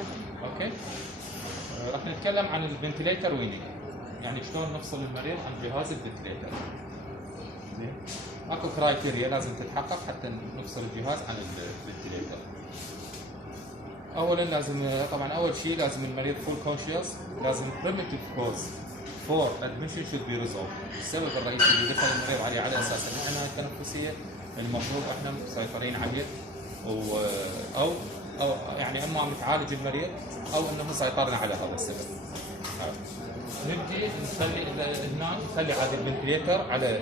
اوكي. راح نتكلم عن الفنتليتر ويننج، يعني شلون نفصل المريض عن جهاز الفنتليتر. اكو كرايتيريا لازم تتحقق حتى نفصل الجهاز عن الفنتليتر. اولا لازم طبعا اول شيء لازم المريض فول كونشيوس، لازم primitive cause for admission should be resolved. السبب الرئيسي اللي دخل المريض عليه على اساس ان العنايه التنفسيه المفروض احنا مسيطرين عليه او يعني اما متعالج المريض او انه سيطرنا على هذا السبب. نبدي نخلي هذا الفنتليتر على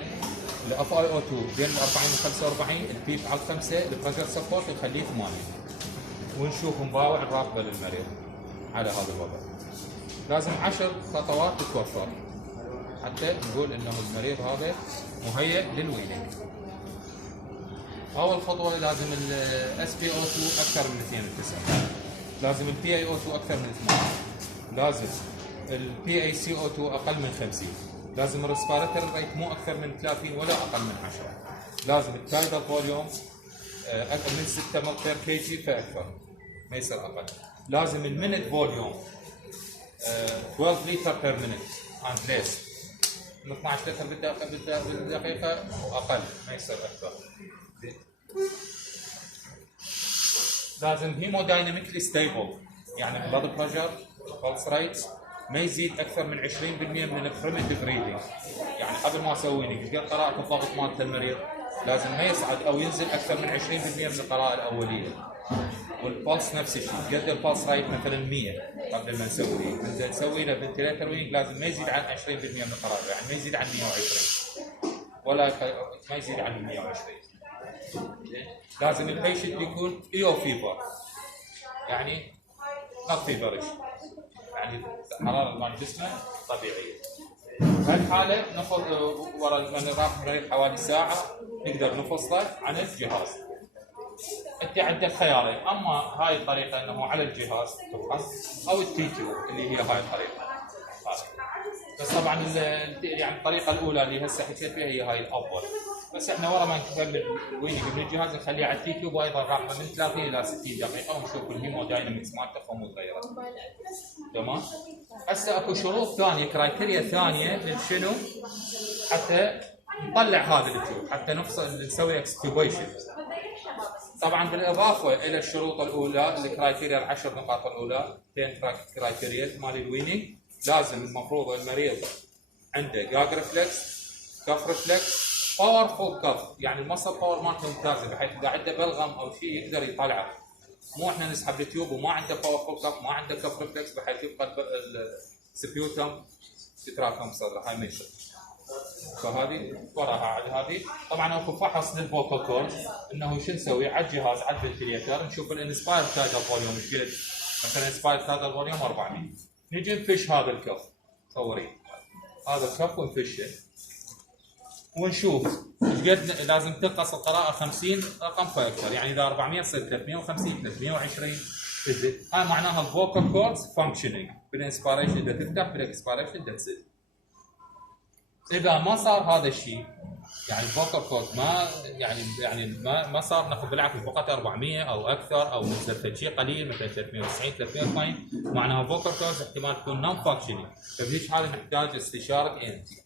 الاف اي او 2 بين ال 40 و 45، البيب على 5، البريشر سبورت نخليه 8، ونشوف مباوع راكبه للمريض على هذا الوضع. لازم 10 خطوات تتوفر حتى نقول انه المريض هذا مهيئ للويننج. اول خطوه لازم الاس بي او 2 اكثر من 92، لازم البي اي او 2 اكثر من 8، لازم البي اي سي او 2 اقل من 50، لازم الريسبيراتوري ريت مو اكثر من 30 ولا اقل من 10، لازم التايدال فوليوم من 6 مل بير كي جي فاكثر ما يصير اقل، لازم المينت فوليوم 12 لتر بير مينت اند ليس، من 12 لتر بالدقيقه واقل ما يصير اكثر. لازم هيمودايناميكلي ستيبل، يعني البلد بريشر البلس ريت ما يزيد اكثر من 20% من البريمتيف ريدنج، يعني قبل ما اسوي لك قراءه الضغط مالت المريض لازم ما يصعد او ينزل اكثر من 20% من القراءه الاوليه. والبلس نفس الشيء، قد البلس ريت مثلا 100 قبل ما نسويه، اذا نسوي له فنتليتر وينج لازم ما يزيد عن 20% من القراءه، يعني ما يزيد عن 120 ولا ما يزيد عن 120. لازم البيشنت يكون ايو فيبر، يعني نوت فيبرش، يعني الحراره مال جسمه طبيعيه. بهالحاله نفصل ورا نراقب المريض حوالي ساعه نقدر نفصله عن الجهاز. انت عندك خيارين، اما هاي الطريقه انه على الجهاز تفحص او التي 2 اللي هي هاي الطريقه. بس طبعا يعني الطريقه الاولى اللي هسه حكيت فيها هي هاي الافضل، بس احنا ورا ما نكمل الويننج من الجهاز نخليه على التي كيوب وايضا راحه من 30 الى 60 دقيقه ونشوف الهيموداينامكس مالته متغيره. تمام؟ هسه اكو شروط ثانيه، كرايتيريا ثانيه لشنو؟ حتى نطلع هذا التيوب، حتى نفصل نسوي اكسكيوبيشن. طبعا بالاضافه الى الشروط الاولى الكرايتيريا العشر نقاط الاولى 10 كرايتيريا مال الويننج، لازم المفروض المريض عنده جاج ريفلكس، كف ريفلكس، باورفول كف، يعني المصل باور مالته ممتازه بحيث اذا عنده بلغم او شيء يقدر يطلعه. مو احنا نسحب التيوب وما عنده باورفول كف، ما عنده كف ريفلكس بحيث يبقى السبيوتم يتراكم صدره، هاي ما يصير. فهذه وراها على هذه. طبعا اكو فحص للفوكال كورد انه شو نسوي على الجهاز على الفنتليتر، نشوف الانسباير تايدال فوليوم ايش قد، مثلا انسباير تايدال فوليوم 400، نجي نفش هذا الكف، تصورين هذا الكف ونفشه ونشوف ايش قد لازم تنقص القراءه 50 رقم فاكثر، يعني اذا 400 تصير 350 320 تزيد. هاي معناها الفوكال كوردز فانكشنينج بالانسبيريشن اذا تفتح بالاكسبيريشن تسد. اذا ما صار هذا الشيء يعني الفوكال كورد ما ما صار، ناخذ بالعكس فقط 400 او اكثر او نزلت شيء قليل مثلا 390 380، معناها الفوكال كورد احتمال تكون نون فانكشنينج، فبهيك حاله نحتاج استشاره ENT.